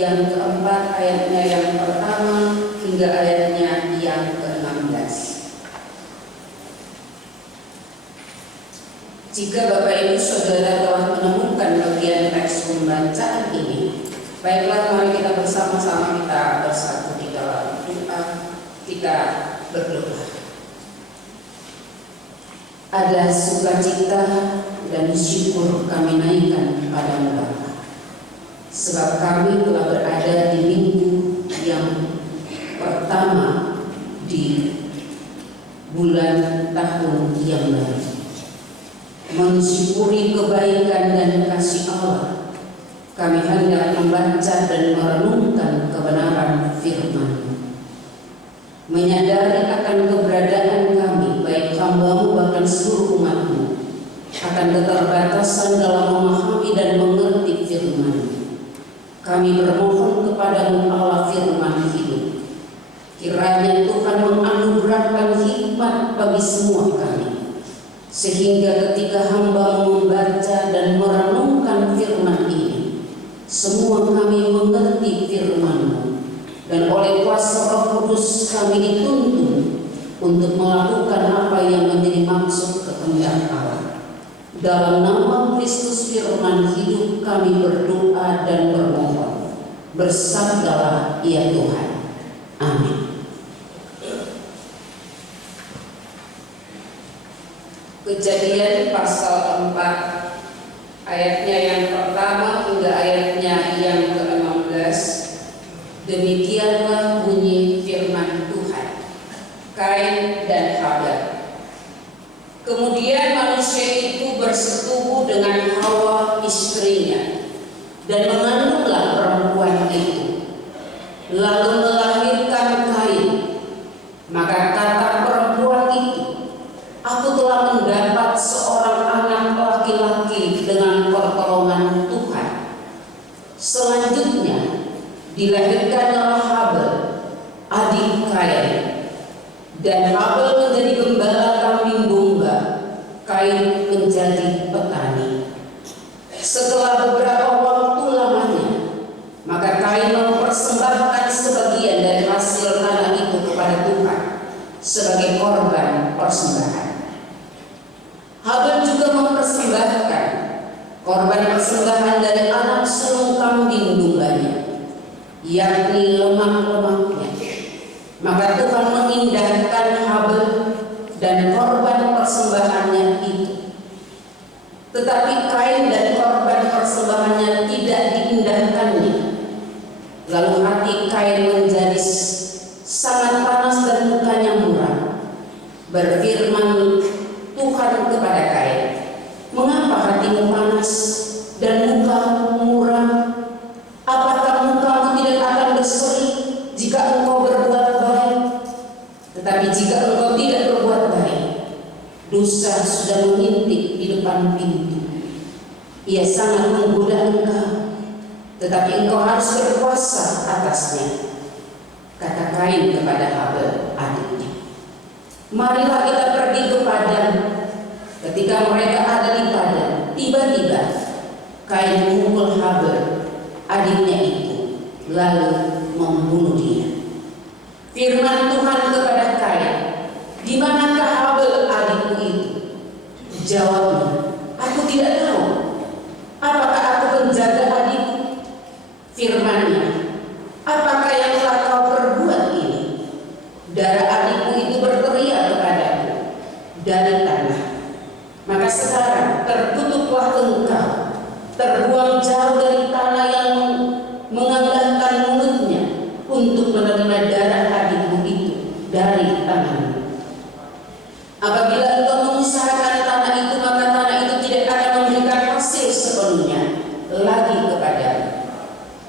yang keempat ayatnya yang pertama hingga ayatnya yang ke-16. Jika Bapak Ibu Saudara telah menemukan bagian teks pembacaan ini, baiklah mari kita bersama-sama kita bersatu di dalam doa, kita berdoa. Ada sukacita dan syukur kami naikkan kepadamu Bapa, sebab kami telah berada di minggu yang pertama di bulan tahun yang baru, mensyukuri kebaikan dan kasih Allah. Kami hendak membaca dan merenungkan kebenaran firman-Mu, menyadari akan keberadaan kami, baik hamba-Mu bahkan seluruh umat-Mu, akan keterbatasan dalam memahami dan mengerti firman-Mu. Kami bermohon kepada-Mu Allah firman hidup, kiranya Tuhan menganugerahkan hikmat bagi semua kami, sehingga ketika hamba-Mu membaca dan merenungkan firman ini, semua kami mengerti firman-Mu, dan oleh kuasa Roh Kudus kami dituntun untuk melakukan apa yang menjadi maksud kehendak Allah. Dalam nama Kristus firman hidup kami berdoa dan bermohon. Bersabdalah ya Tuhan. Amin. Kejadian pasal 4 ayatnya yang pertama hingga ayatnya yang ke-16. Demikianlah bunyi firman Tuhan. Kain dan Habel. Kemudian manusia itu bersetubuh dengan Hawa istrinya, dan mengandunglah perempuan itu, lalu melahirkan Kain. Maka kata perempuan itu, aku telah mendapat seorang anak laki-laki dengan pertolongan Tuhan. Selanjutnya dilahirkanlah Habel, adik Kain. Dan Habel menjadi gembala kambing domba, Kain menjadi petani. Setelah beberapa waktu lamanya, maka Kain mempersembahkan sebagian dari hasil tanah itu kepada Tuhan sebagai korban persembahan. Habel juga mempersembahkan korban persembahan dari anak sulung kambing dombanya, yakni lemak-lemaknya. Maka Tuhan mengindahkan Habel dan korban persembahannya itu, tetapi Kain dan korban persembahannya tidak diindahkannya. Lalu hati Kain menjadi sangat panas dan mukanya muram. Berfirman Tuhan kepada Kain, mengapa hatimu panas dan mukamu muram? Apakah mukamu tidak akan berseri jika engkau berbuat baik? Tetapi jika engkau tidak berbuat baik, dosa sudah mengintip di depan pintu. Ia sangat menggoda engkau, tetapi engkau harus berkuasa atasnya. Kata Kain kepada Habel adiknya, marilah kita pergi ke padang. Ketika mereka ada di padang, tiba-tiba Kain memukul Habel adiknya itu, lalu membunuh dia. Firman Tuhan kepada Kain, di manakah Habel adikku itu? Jawabnya, aku tidak tahu. Apakah aku penjaga adikku? Firman-Nya, apakah yang telah kau perbuat ini? Darah adikku itu berteriak kepadaku dari tanah. Maka sekarang tertutuklah engkau, terbuang jauh dari tanah yang menganggarkan mulutnya untuk menerima darah adikmu itu dari tanganmu. Apabila engkau mengusahakan tanah itu, maka tanah itu tidak akan memberikan hasil sepenuhnya lagi kepadamu.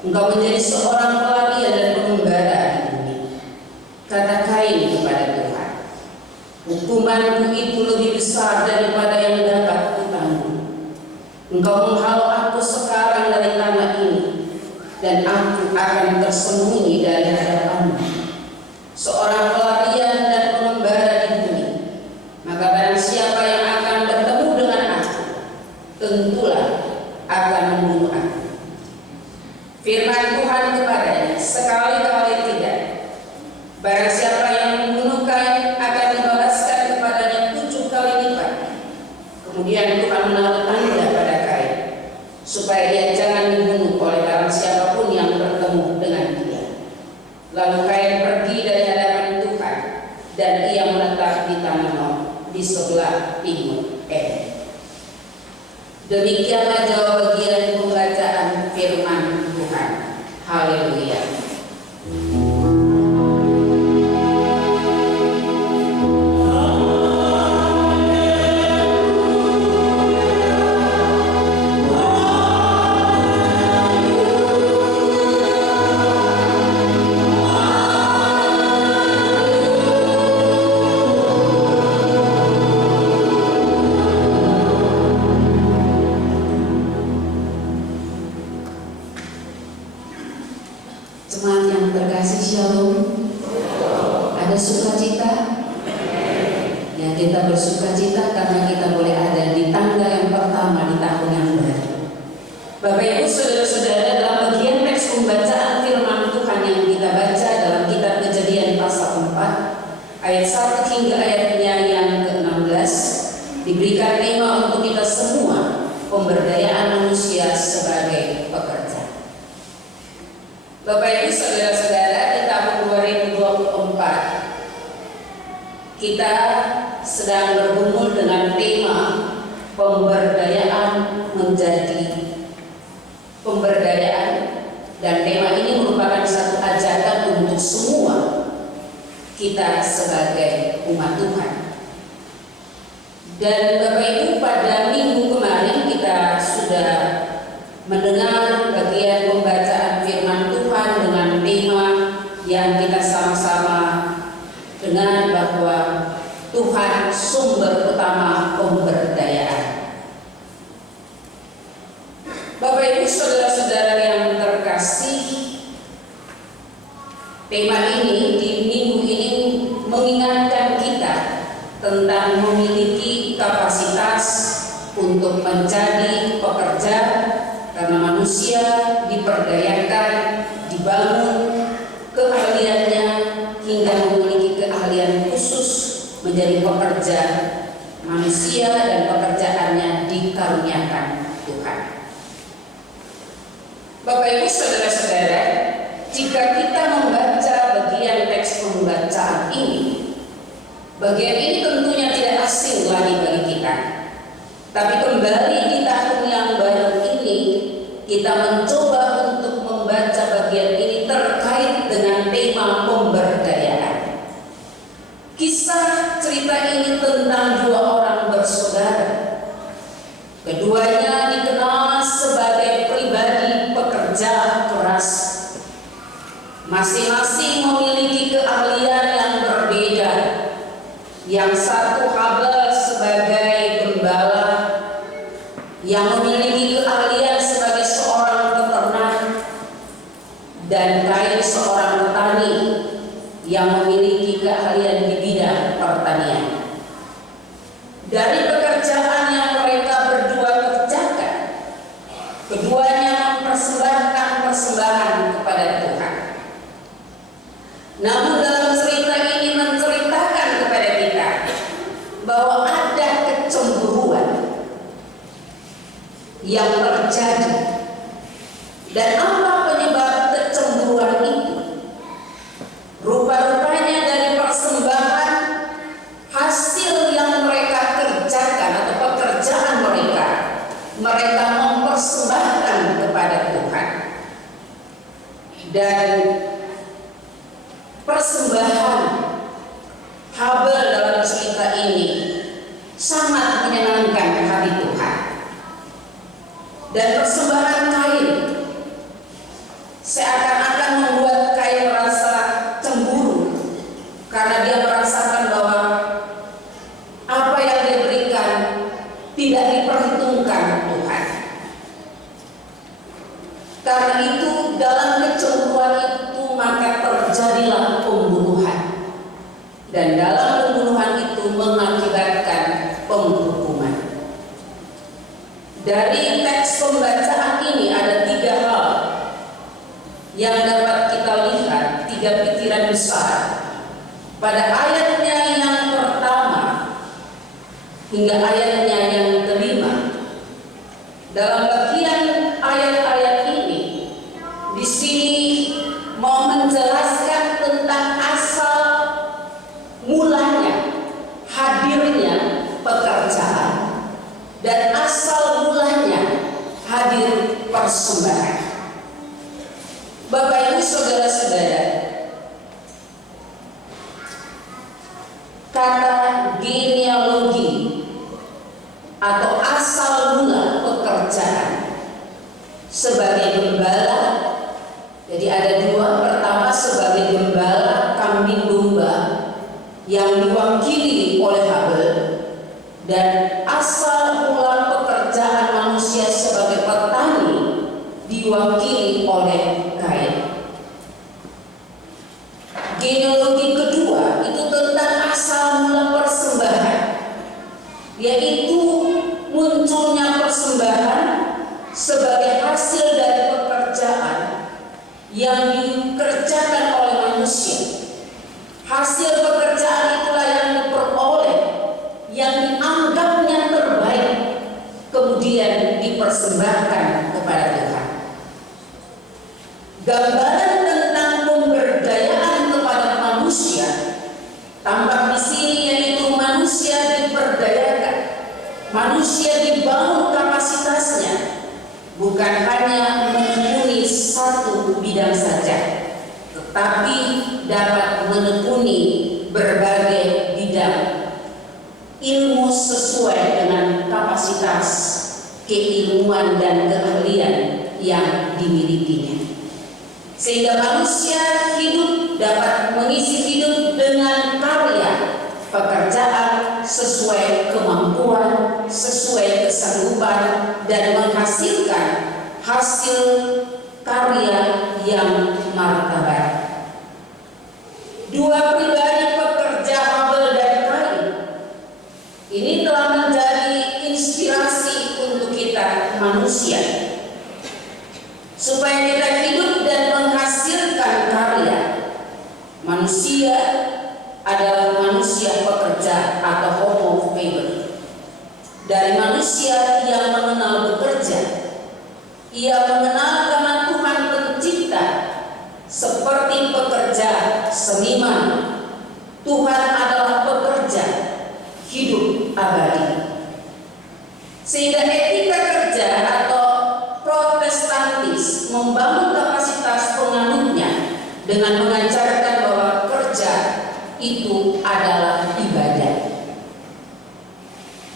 Engkau menjadi seorang pelarian dan pengembara di bumi. Kata Kain kepada Tuhan, hukumanku itu lebih besar daripada yang dapat kutanggung. Engkau menghalau aku sekarang dari tanah ini, dan aku akan tersembunyi dari hadapanmu, seorang pelarian dan pengembara di bumi. Maka barang siapa yang akan bertemu dengan aku, tentulah akan membunuh aku. Firman Tuhan kepada di sebelah timur Eden. Demikianlah jawab bagian pembacaan firman Tuhan. Haleluya. Jemaat yang terkasih Shalom, ada sukacita? Ya, kita bersukacita karena kita boleh ada di tangga yang pertama di tahun yang baru. Bapak Ibu saudara-saudara, dalam bagian teks pembacaan firman Tuhan yang kita baca dalam kitab Kejadian pasal 4 ayat 1 hingga ayatnya yang ke-16 diberikan tema untuk kita semua, pemberdayaan manusia sebagai pekerja. Bapak Ibu saudara-saudara, di tahun 2024 kita sedang bergumul dengan tema pemberdayaan dan tema ini merupakan satu ajakan untuk semua kita sebagai umat Tuhan. Dan Bapak Ibu, pada minggu kemarin kita sudah mendengar bagian pembacaan firman Tuhan dengan tema yang kita sama-sama dengar bahwa Tuhan sumber utama pemberdayaan. Bapak Ibu saudara-saudara yang terkasih, tema ini di minggu ini mengingatkan kita tentang memiliki kapasitas untuk menjadi pekerja, karena manusia diperdayakan, dibangun keahliannya hingga memiliki keahlian khusus menjadi pekerja manusia, dan pekerjaannya dikaruniakan Tuhan. Bapak Ibu saudara-saudara, jika kita membaca bagian teks pembacaan ini, bagian ini tentunya tidak asing lagi bagi kita. Tapi kembali di tahun yang baru ini, kita mencoba untuk membaca bagian ini terkait dengan tema pemberdayaan. Kisah cerita ini tentang dua orang bersaudara. Keduanya dikenal sebagai pribadi pekerja keras. Masing-masing memiliki keahlian yang berbeda. Yang satu Habel sebagai gembala, yang memiliki keahlian sebagai seorang peternak, dan Kain seorang petani yang memiliki keahlian di bidang pertanian. Dari pekerjaan yang mereka berdua kerjakan, keduanya mempersembahkan persembahan kepada Tuhan. Namun dalam cerita ini menceritakan kepada kita bahwa ada kecemburuan yang terjadi. Dan apa penyebab kecemburuan itu? Rupa-rupanya dari persembahan hasil yang mereka kerjakan atau pekerjaan mereka mempersembahkan kepada Tuhan. Dan persembahan Habel dalam cerita ini sangat menyenangkan hati Tuhan. Dan persembahan Kain seakan-akan membuat Kain merasa cemburu, karena dia merasakan bahwa apa yang dia berikan tidak diperhitungkan Tuhan. Karena itu dalam kecemburuan itu maka terjadilah pembunuhan, dan dalam pembunuhan itu mengakibatkan penghukuman. Dari teks pembacaan ini ada tiga hal yang dapat kita lihat, tiga pikiran besar pada ayatnya yang pertama hingga ayatnya yang kelima. Dalam bagian ayat-ayat ini, di sini mau menjelaskan tentang asal mulanya hadirnya persembahan. Bapak Ibu saudara-saudara, kata genealogi atau asal mula pekerjaan sebagai gembala, jadi ada dua. Pertama sebagai gembala kambing domba yang diwakili oleh Habel, dan asal mula pekerjaan manusia sebagai petani diwakili oleh Kain. Genealogi kedua itu tentang asal mula persembahan, yaitu munculnya persembahan sebagai hasil dari pekerjaan yang dikerjakan oleh manusia. Hasil pekerjaan itulah yang diperoleh, yang dianggapnya terbaik, kemudian dipersembahkan kepada Tuhan. Gambaran tentang pemberdayaan kepada manusia tampak di sini, yaitu manusia diperdayakan, manusia dibangun kapasitasnya, bukan hanya menekuni satu bidang saja, tetapi dapat menekuni berbagai bidang ilmu sesuai dengan kapasitas keilmuan dan keahlian yang dimilikinya, sehingga manusia hidup dapat mengisi hidup dengan karya pekerjaan sesuai kemampuan, sesuai kesanggupan, dan menghasilkan hasil karya yang martabat. Dua pribadi pekerja Habel dan Kain ini telah menjadi inspirasi untuk kita manusia, supaya kita hidup dan menghasilkan karya. Manusia adalah manusia pekerja atau homo faber. Dari manusia yang mengenal bekerja, ia mengenal karena Tuhan pencipta. Seperti pekerja seniman, Tuhan adalah pekerja hidup abadi. Sehingga etika kerja atau protestantis membangun kapasitas penganutnya dengan mengajarkan bahwa kerja itu adalah ibadah.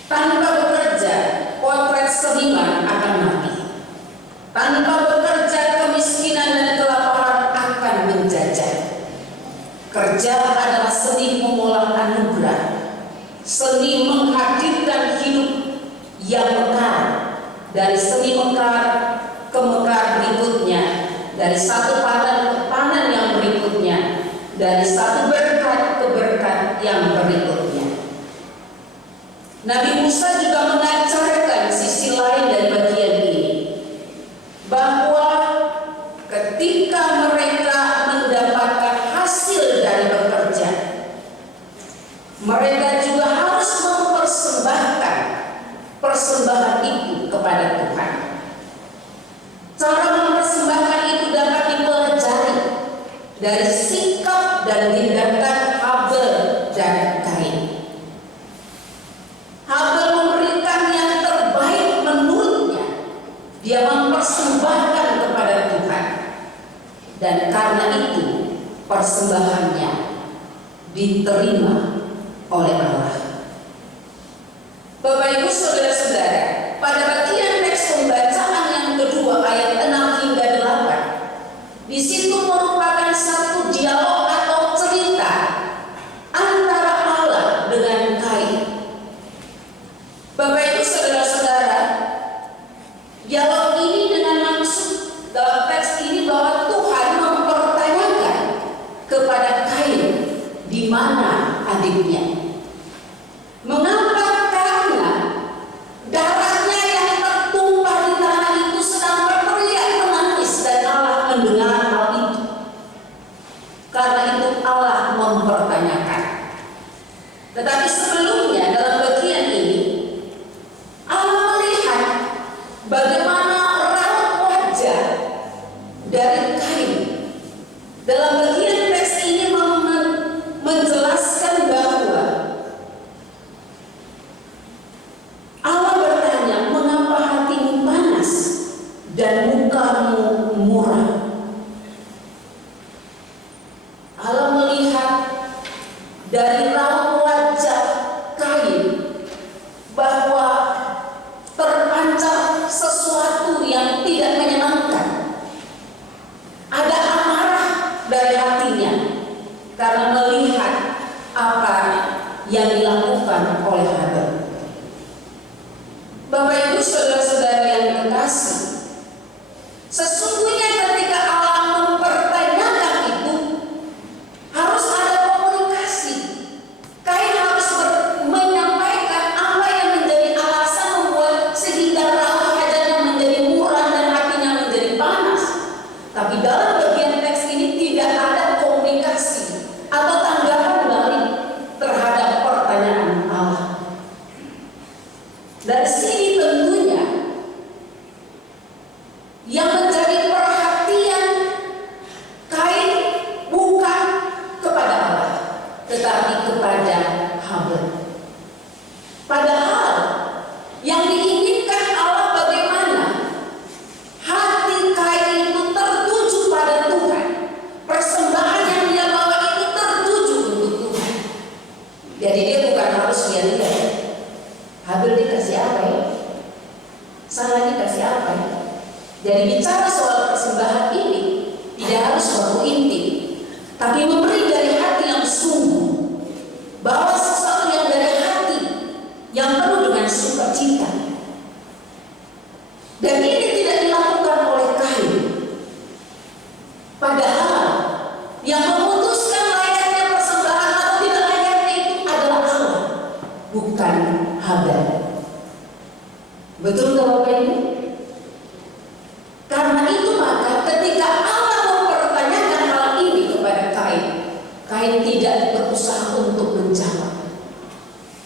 Tanpa bekerja, potret seniman akan mati. Tanpa bekerja, kemiskinan dan kelaparan akan menjajah. Kerja adalah seni mengolah anugerah, seni menghadirkan hidup yang mekar, dari seni mekar ke mekar berikutnya, dari satu panen ke panen yang berikutnya, dari satu berkat ke berkat yang berikutnya. Nabi Musa juga mengajarkan sisi lain dari bagian ini, bahwa ketika mereka mendapatkan hasil dari bekerja, mereka juga harus mempersembahkan persembahan itu kepada Tuhan. Cara mempersembahkan itu dapat dipelajari dari sikap dan tindakan Habel dan Kain. Habel memberikan yang terbaik menurutnya, dia mempersembahkan kepada Tuhan, dan karena itu persembahannya diterima oleh Allah. Bapak Ibu saudara-saudara, pada bagian teks pembacaan yang kedua ayat 6 hingga 8, di situ merupakan satu dialog atau cerita antara Allah dengan Kain. Bapak Ibu saudara-saudara, dialog ini dengan maksud dalam teks ini bahwa Tuhan mempertanyakan kepada Kain di mana adiknya. Mengapa? Karena darahnya yang tertumpah di tanah itu sedang berteriak menangis, dan Allah mendengar hal itu. Karena itu Allah mempertanyakan. Tetapi sebelumnya dalam bagian ini Allah melihat bagaimana raut wajah dari Kain. Dalam bagian teks ini menjelaskan bahwa Tapi dalam bagian teks ini tidak ada komunikasi atau tanggapan balik terhadap pertanyaan Allah. Dari sini tentunya yang menjadi perhatian Kain bukan kepada Allah, tetapi kepada Habel. Padahal yang diinginkan Allah bagaimana? Hati Kain itu tertuju pada Tuhan. Persembahan yang dia bawa itu tertuju untuk Tuhan. Jadi dia bukan harus lihat-lihat Habel dikasih apa ya? Saya dikasih apa ya? Jadi bicara soal persembahan ini tidak harus baku inti, tapi memberi dari hati yang sungguh, bawa sesuatu yang dari hati yang penuh dengan sukacita. Dan ini tidak dilakukan oleh Kain. Padahal yang memutuskan layaknya persembahan atau tidak layaknya itu adalah Allah, bukan Habel. Betul tak Bapak Ibu? Karena itu maka ketika Allah mempertanyakan hal ini kepada Kain, Kain tidak berusaha untuk menjawab,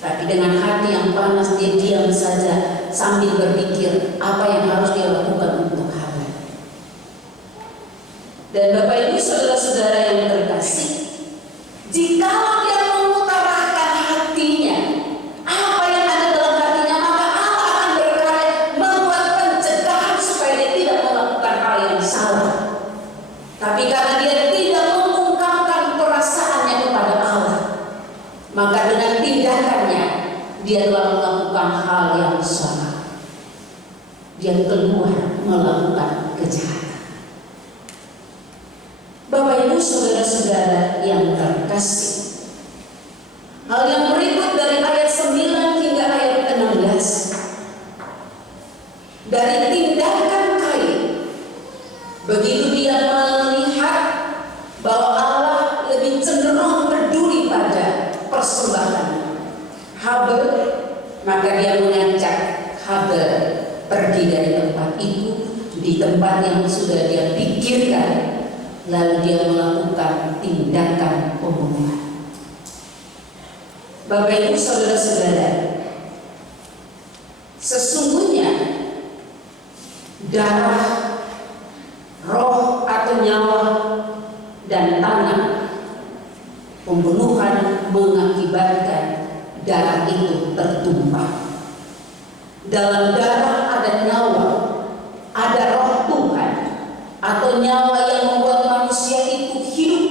tapi dengan hati yang panas dia diam saja sambil berpikir apa yang harus dia lakukan untuk Habel. Dan Bapak Ibu saudara-saudara yang terkasih, jika dia mengutarakan hatinya, apa yang ada dalam hatinya, maka Allah akan berkarya membuat pencegahan supaya dia tidak melakukan hal yang salah. Tapi karena dia tidak mengungkapkan perasaannya kepada Allah, maka dengan tindakannya dia telah melakukan hal yang salah. Dia keluar melakukan kejahatan. Bapak Ibu saudara-saudara yang terkasih, hal yang berikut dari ayat 9 hingga ayat 16, dari tindakan Kain, begitu dia melihat bahwa Allah lebih cenderung peduli pada persembahan Habel, maka dia mengajak Habel pergi dari tempat itu, di tempat yang sudah dia pikirkan, lalu dia melakukan tindakan pembunuhan. Bapak Ibu saudara-saudara, sesungguhnya darah, roh atau nyawa dan tanah pembunuhan mengakibatkan darah itu tertumpah. Dalam darah ada nyawa, ada roh Tuhan atau nyawa yang membuat manusia itu hidup.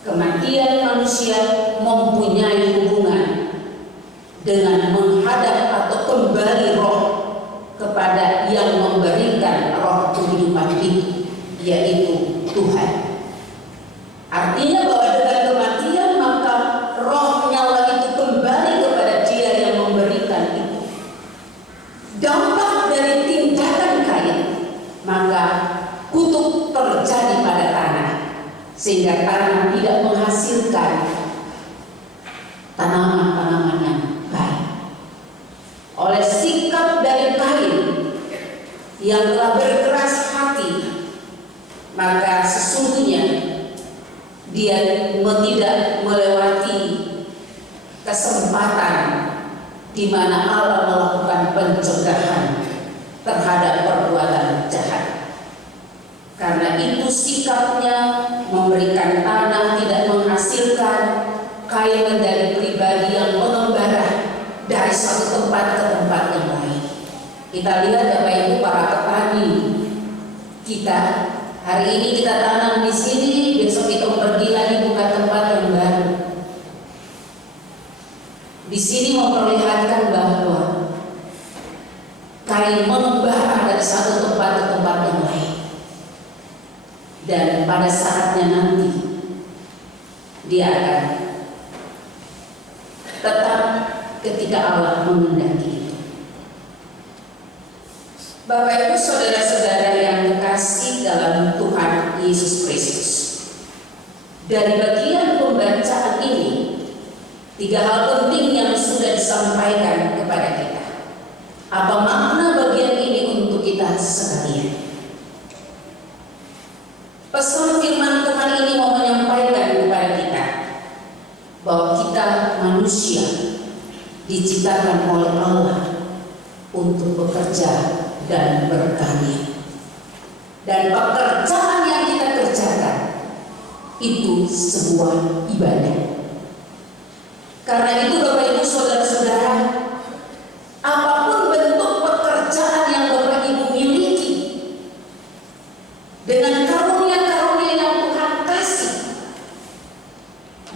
Kematian manusia mempunyai hubungan dengan menghadap atau kembali roh kepada yang memberikan roh kehidupan itu, yaitu Tuhan. Artinya bahwa dengan kematian maka roh nyawa itu kembali kepada Dia yang memberikan itu. Dampak dari tindakan Kain, maka kutuk terjadi pada tanah, sehingga tanah tidak menghasilkan tanaman-tanaman yang baik. Oleh sikap dari Kain yang telah berkeras hati, maka sesungguhnya dia tidak melewati kesempatan di mana Allah melakukan pencegahan terhadap perbuatan jahat. Karena itu sikapnya memberikan tanah tidak menghasilkan. Kain menjadi pribadi yang mengembara dari satu tempat ke tempat yang lain. Kita lihat Bapak Ibu para petani kita, hari ini kita tanam di sini, besok kita pergi lagi buka tempat yang baru. Di sini memperlihatkan bahwa Kain mengembara dari satu tempat ke tempat yang lain. Dan pada saatnya nanti dia akan tetap ketika Allah menghendaki itu. Bapak Ibu saudara-saudara yang kekasih dalam Tuhan Yesus Kristus, dari bagian pembacaan ini 3 hal penting yang sudah disampaikan kepada kita. Apa makna bagian ini untuk kita sekalian? Pesan firman Tuhan ini mau menyampaikan kepada kita bahwa kita manusia diciptakan oleh Allah untuk bekerja dan berkarya. Dan pekerjaan yang kita kerjakan itu sebuah ibadah. Karena itu Bapak Ibu Saudara-saudara, apapun bentuk pekerjaan yang Bapak Ibu miliki, dengan karunia-karunia yang Tuhan kasih,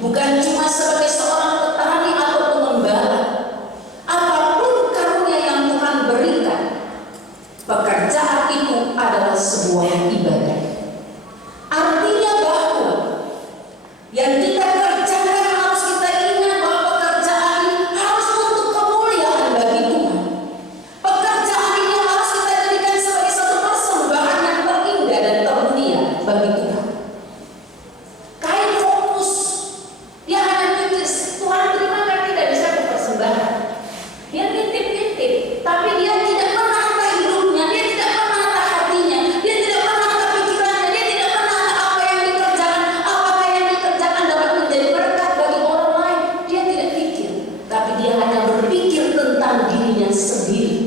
bukan cuma sebagai seorang petani atau pengembala, apapun karunia yang Tuhan berikan, pekerjaan itu adalah sebuah ibadah. Artinya bahwa yang kita kerjakan harus kita ingat bahwa pekerjaan ini harus untuk kemuliaan bagi Tuhan. Pekerjaan ini harus kita jadikan sebagai satu persembahan yang terindah dan termulia bagi Tuhan. Kain fokus, dia hanya mikir Tuhan terimakan tidak bisa persembahan. Dia nitip-nitip, tapi dia tidak menata hidupnya, dia tidak menata hatinya, dia tidak menata pikirannya, dia tidak menata apa yang dikerjakan, apakah yang dikerjakan dapat menjadi berkat bagi orang lain. Dia tidak pikir, tapi dia hanya berpikir tentang dirinya sendiri.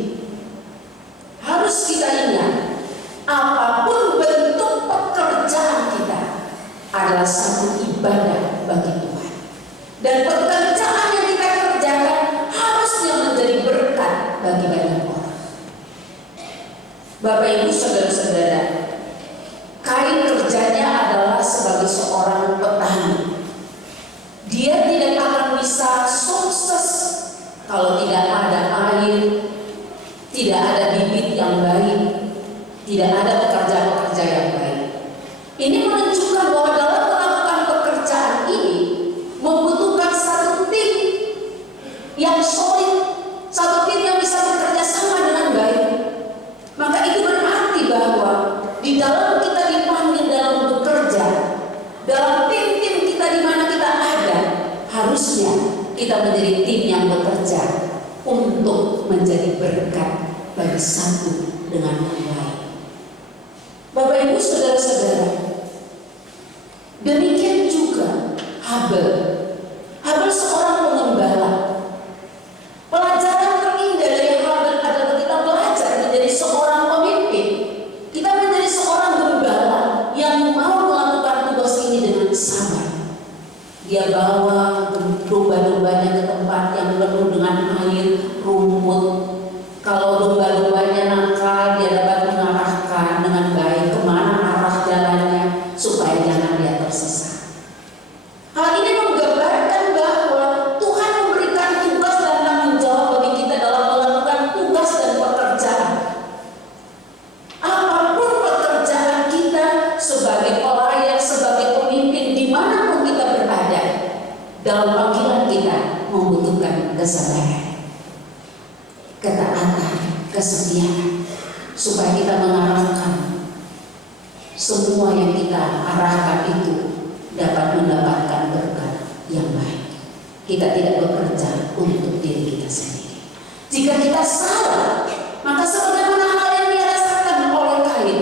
Harus kita ingat, apapun bentuk pekerjaan kita adalah satu ibadah bagi Tuhan. Dan pekerjaan yang kita kerjakan harusnya menjadi berkat bagi banyak orang. Bapak Ibu Saudara-saudara, Kain kerjanya adalah sebagai seorang petani. Dia tidak akan bisa sukses kalau tidak ada air, tidak ada bibit yang baik, tidak ada pekerja-pekerja yang baik. Ini menunjukkan bahwa dalam melakukan pekerjaan ini membutuhkan satu tim yang solid, satu tim yang bisa bekerja sama dengan baik. Maka itu berarti bahwa di dalam kita dipanggil dalam bekerja, dalam tim-tim kita di mana kita ada, harusnya kita menjadi tim yang bekerja untuk menjadi berkat bagi satu dengan yang lain. Bapak Ibu Saudara-saudara, demikian juga Habel. Habel seorang pengembala. Pelajaran terindah dari Habel adalah kita belajar menjadi seorang pemimpin. Kita menjadi seorang gembala yang mau melakukan tugas ini dengan sabar. Dia bawa domba-dombanya ke tempat yang penuh dengan air, rumput. Kalau domba-dombanya nakal, dia dapat mengarahkan dengan baik kemana arah jalannya supaya jangan dia tersesat. Hal ini menggambarkan bahwa Tuhan memberikan tugas dan tanggung jawab bagi kita dalam melakukan tugas dan pekerjaan. Apapun pekerjaan kita sebagai pelayan, sebagai pemimpin, dimanapun kita berada, dalam panggilan kita membutuhkan kesabaran, ketaatan, kesetiaan, supaya kita mengarahkan semua yang kita arahkan itu dapat mendapatkan berkat yang baik. Kita tidak bekerja untuk diri kita sendiri. Jika kita salah, maka sebagaimana hal yang dirasakan oleh Kain,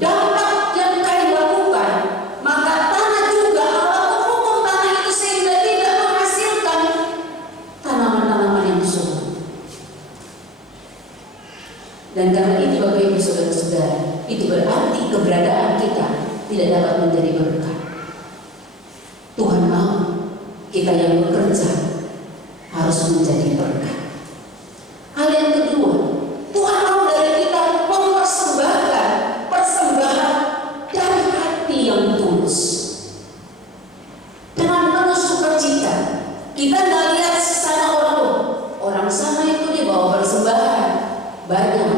dampak yang Kain lakukan, maka tanah juga Allah menghukum tanah itu sehingga tidak menghasilkan tanaman-tanaman yang subur. Dan karena itu Bapak Ibu Saudara-saudara, itu berarti keberadaan kita tidak dapat menjadi berkat. Tuhan mau kita yang bekerja harus menjadi berkat. Hal yang kedua, Tuhan mau dari kita mempersembahkan persembahan dari hati yang tulus, dengan penuh sukacita. Kita nggak lihat sana orang sana itu dia bawa persembahan banyak,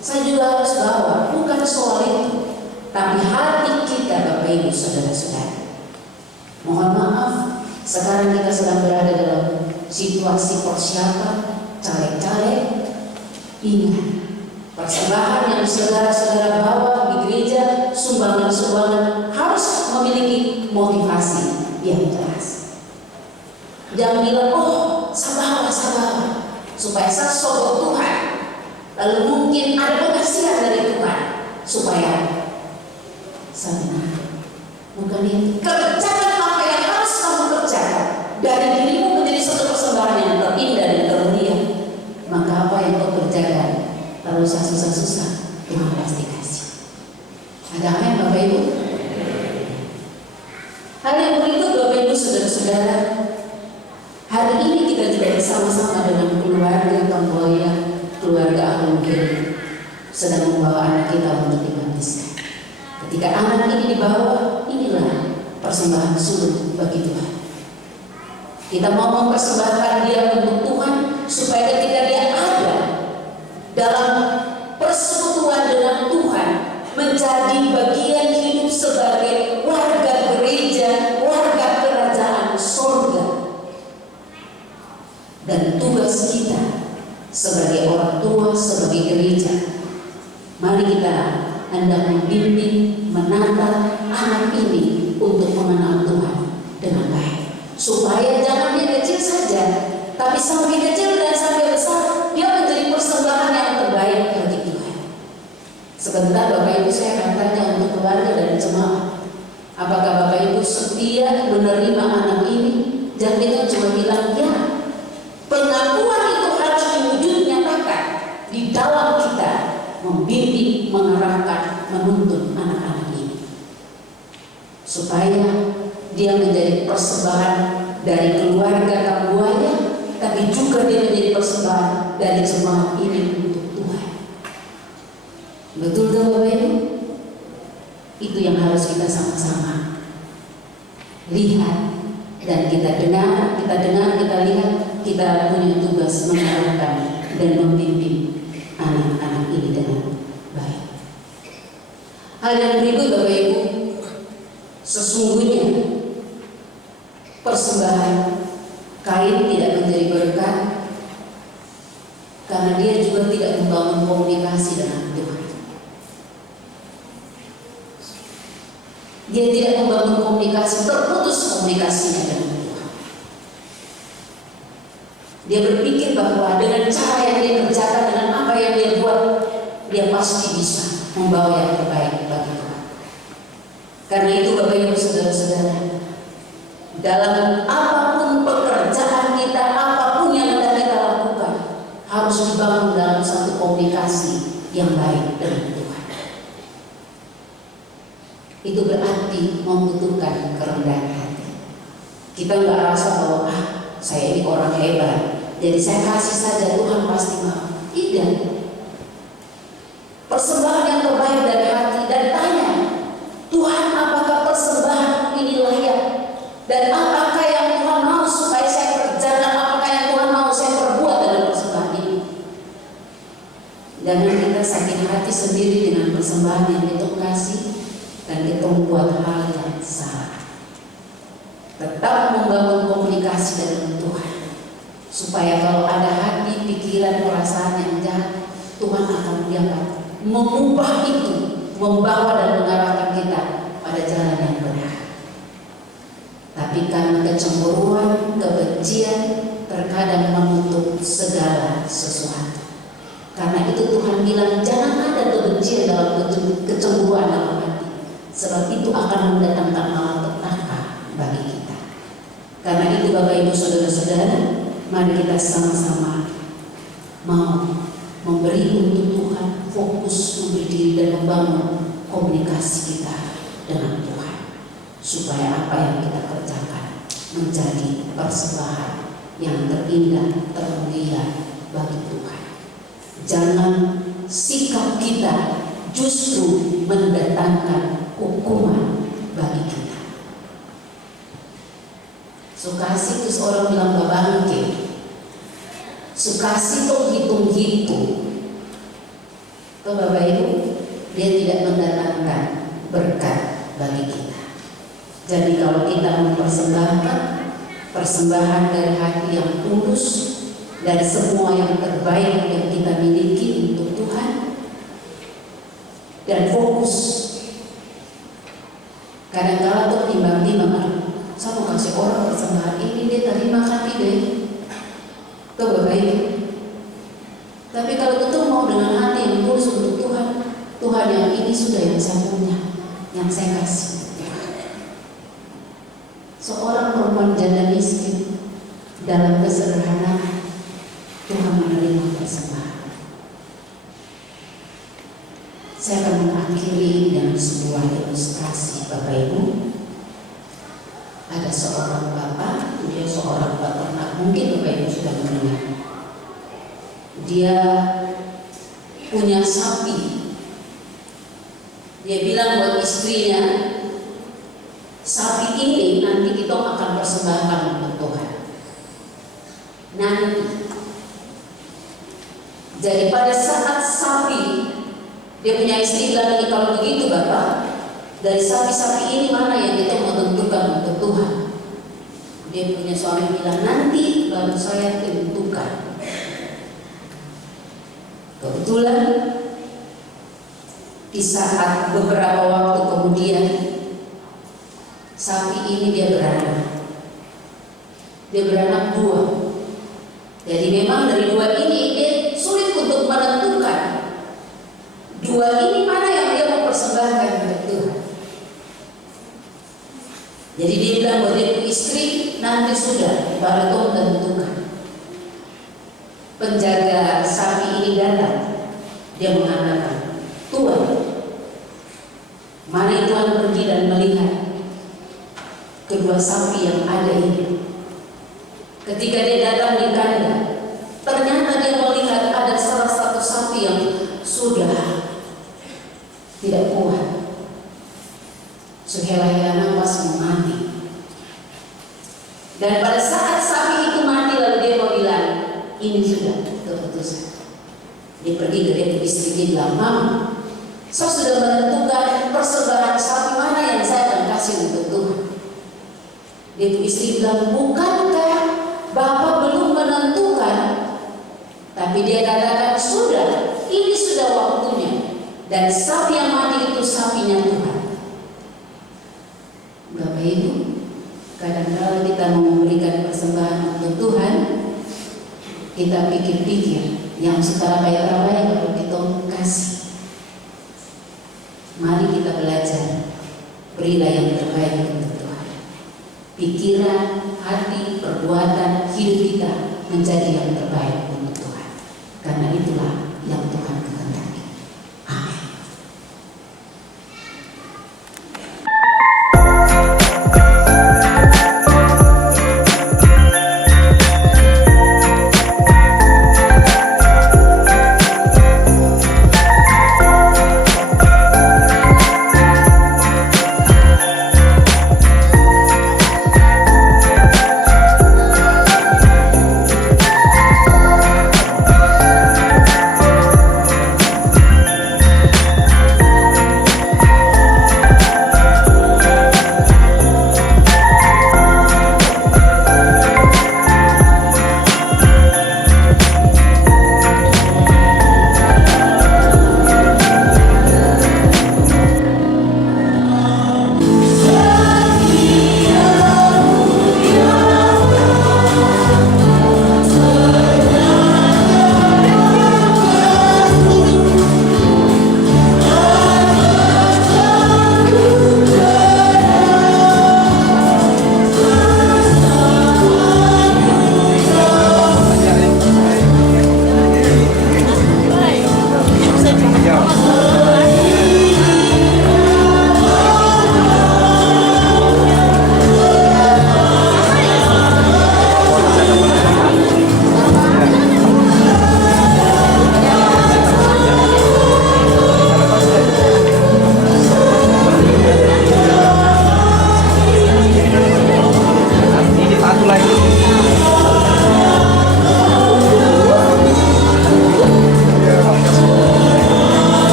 saya juga harus bawa. Bukan soal itu, tapi hati kita Bapak Ibu Saudara-saudara. Mohon maaf, sekarang kita sedang berada dalam situasi persiapan caleg-caleg. Ingat, persembahan yang saudara-saudara bawa di gereja, sumbangan-sumbangan harus memiliki motivasi yang jelas. Jangan bilang, oh saya bawa, supaya saya sogok Tuhan. Lalu mungkin ada pengasihan dari Tuhan supaya saya ini. Kerjakan apa yang harus kamu kerjakan. Dari dirimu menjadi satu persembahan yang terindah dan termulia. Maka apa yang kau kerjakan, tak usah susah-susah, Tuhan pasti kasih. Ada amin Bapak Ibu? Hal yang berikut Bapak Ibu saudara-saudara, hari ini kita juga bersama-sama dengan keluarga Kamboya, keluarga Alungkiri, sedang membawa anak kita untuk dibaptiskan. Ketika anak ini dibawa, inilah persembahan suluk bagi Tuhan. Kita mau mempersembahkan dia untuk Tuhan, supaya ketika dia ada dalam persekutuan dengan Tuhan, menjadi bagian hidup sebagai warga gereja, warga kerajaan surga. Dan tugas kita sebagai orang tua, sebagai gereja, mari kita hendak membimbing, menata anak ini untuk mengenal Tuhan dengan baik, supaya jangan dia kecil saja, tapi sampai kecil dan sampai besar dia menjadi persembahan yang terbaik bagi Tuhan. Sebentar Bapak Ibu, saya akan tanya untuk keluarga dan jemaat, apakah Bapak Ibu setia menerima anak ini? Jangan kita cuma bilang ya. Pengakuan itu harus diwujudnyatakan di dalam kita, membimbing, mengarahkan, menuntun anak-anak ini, supaya dia menjadi persembahan dari keluarga Kamboya, tapi juga dia menjadi persembahan dari jemaat ini untuk Tuhan. Betul tak Bapak Ibu? Itu yang harus kita sama-sama lihat dan kita dengar, kita lihat. Kita punya tugas mengarahkan dan membimbing anak-anak ini dengan baik. Hal yang berikut Bapak Ibu, sesungguhnya persembahan Kain tidak menjadi berkat karena dia juga tidak membangun komunikasi dengan Tuhan. Dia tidak membangun komunikasi, terputus komunikasinya dengan Tuhan. Dia berpikir bahwa dengan cara yang dia kerjakan, dengan apa yang dia buat, dia pasti bisa membawa yang terbaik bagi Tuhan. Karena itu Bapak Ibu saudara-saudara, dalam apapun pekerjaan kita, apapun yang hendak kita lakukan, harus dibangun dalam satu komunikasi yang baik dengan Tuhan. Itu berarti membutuhkan kerendahan hati. Kita nggak rasa bahwa saya ini orang hebat, jadi saya kasih saja, Tuhan pasti mau. Tidak. Persembahan yang terbaik dari hati, dan tanya, Tuhan apakah persembahan ini layak? Dan apakah yang Tuhan mau supaya saya kerjakan? Apakah yang Tuhan mau saya perbuat dalam persembahan ini? Jangan kita sakit hati sendiri dengan persembahan yang kita kasih dan kita membuat hal yang salah. Tetap membangun komunikasi dengan Tuhan, supaya kalau ada hati, pikiran, perasaan yang jahat, Tuhan akan dapat mengubah itu, membawa dan mengarahkan kita pada jalan yang benar. Tapi karena kecemburuan, kebencian terkadang menutup segala sesuatu. Karena itu Tuhan bilang jangan ada kebencian dalam kecemburuan dalam hati, sebab itu akan mendatangkan malapetaka bagi kita. Karena itu Bapak Ibu saudara-saudara, mari kita sama-sama mau memberi untuk Tuhan, fokus memberi diri dan membangun komunikasi kita dengan Tuhan, supaya apa yang kita kerjakan menjadi persembahan yang terindah, termulia bagi Tuhan. Jangan sikap kita justru mendatangkan hukuman bagi kita. Sukasi terus orang bilang babangke, sukasi tuh hitung-hitung. Tuh Bapak Ibu, dia tidak mendatangkan berkat bagi kita. Jadi kalau kita mempersembahkan persembahan dari hati yang tulus, dari semua yang terbaik yang kita miliki untuk Tuhan, dan fokus. Kadang-kadang tuh timbang-timbang, saya mau kasih orang persembahan ini, dia terima kan tidak? Tuh Bapak Ibu. Tapi kalau itu mau dengan hati yang tulus untuk Tuhan, Tuhan yang ini sudah yang saya punya, yang saya kasih. dalam kesederhanaan Tuhan menerima persembahan. Saya akan mengakhiri dengan sebuah ilustrasi, Bapak Ibu. Ada seorang bapak, dia seorang peternak, mungkin Bapak Ibu sudah mendengar. Dia punya sapi. Dia bilang buat istrinya, sapi ini nanti kita akan persembahkan untuk Tuhan. Nanti. Jadi pada saat sapi, dia punya istri bilang, kalau begitu Bapak, dari sapi-sapi ini mana yang kita mau tentukan untuk Tuhan? Dia punya suami bilang, nanti baru saya tentukan. Kebetulan di saat beberapa waktu kemudian sapi ini dia beranak. Dia beranak 2. Jadi memang dari 2 ini dia sulit untuk menentukan 2 ini mana yang dia mau persembahkan untuk Tuhan. Jadi dia bilang buat dia istri, nanti sudah baru Tuhan menentukan. Penjaga sapi ini datang, dia mengatakan, Tuhan, mari Tuhan pergi dan melihat kedua sapi yang ada ini. Ketika dia datang di kandang, ternyata dia melihat ada salah satu sapi yang sudah tidak kuat, sehela-hela nafas mau mati. Dan pada saat sapi itu mati, lalu dia mau bilang, ini sudah keputusan. Dia pergi ke dia istri, dia bilang, Mama, saya sudah menentukan persembahan sapi mana yang saya akan kasih untuk Tuhan. Dia istri bilang, bukankah Bapak belum menentukan? Tapi dia katakan, sudah, ini sudah waktunya. Dan sapi yang mati itu sapinya Tuhan. Bapak Ibu, kadang-kadang kita mau memberikan persembahan untuk Tuhan, kita pikir-pikir yang setara kayak apa yang perlu kita kasih. Mari kita belajar, berilah yang terbaik untuk Tuhan. Pikiran, hati, perbuatan, hidup kita menjadi yang terbaik.